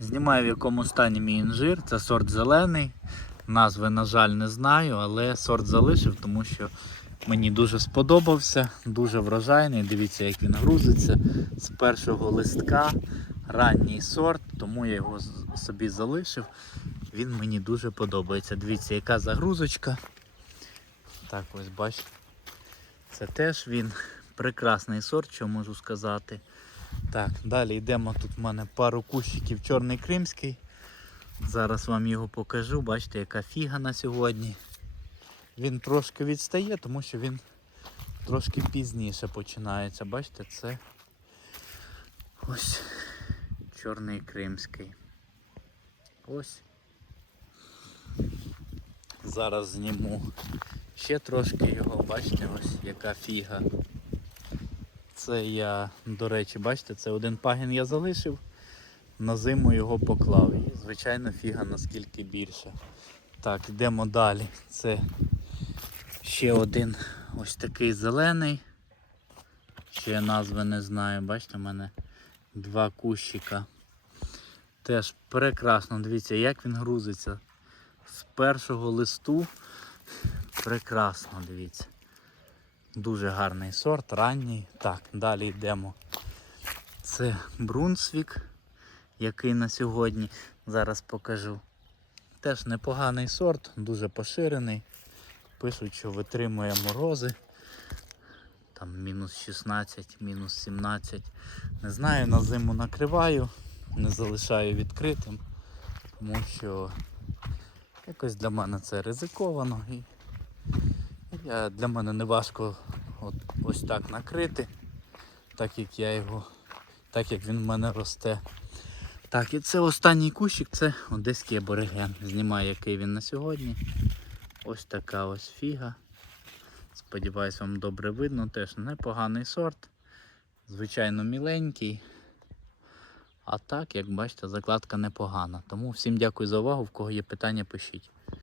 Знімаю в якому стані мій інжир. Це сорт зелений. Назви, на жаль, не знаю, але сорт залишив, тому що мені дуже сподобався, дуже врожайний. Дивіться, як він грузиться з першого листка. Ранній сорт, тому я його собі залишив. Він мені дуже подобається. Дивіться, яка загрузочка. Так, ось бачите. Це теж він прекрасний сорт, що можу сказати. Так, далі йдемо. Тут в мене пару кущиків чорний кримський. Зараз вам його покажу. Бачите, яка фіга на сьогодні. Він трошки відстає, тому що він трошки пізніше починається. Бачите, це ось чорний кримський. Ось. Зараз зніму ще трошки його, бачите, ось яка фіга. Це я, до речі, бачите, це один пагін я залишив, на зиму його поклав. І, звичайно, фіга наскільки більше. Так, йдемо далі. Це ще один ось такий зелений. Ще назви не знаю. Бачите, в мене два кущика. Теж прекрасно, дивіться, як він грузиться. З першого листу. Прекрасно, дивіться. Дуже гарний сорт, ранній. Так, далі йдемо. Це Брунсвік, який на сьогодні зараз покажу. Теж непоганий сорт, дуже поширений. Пишуть, що витримує морози. Там мінус 16, мінус 17. Не знаю, на зиму накриваю, не залишаю відкритим, тому що якось для мене це ризиковано. І я, для мене не важко от, ось так накрити, так як я його, так як він в мене росте. Так, і це останній кущик, це одеський абориген. Знімаю, який він на сьогодні. Ось така ось фіга. Сподіваюсь, вам добре видно, теж непоганий сорт. Звичайно, міленький. А так, як бачите, закладка непогана. Тому всім дякую за увагу. В кого є питання, пишіть.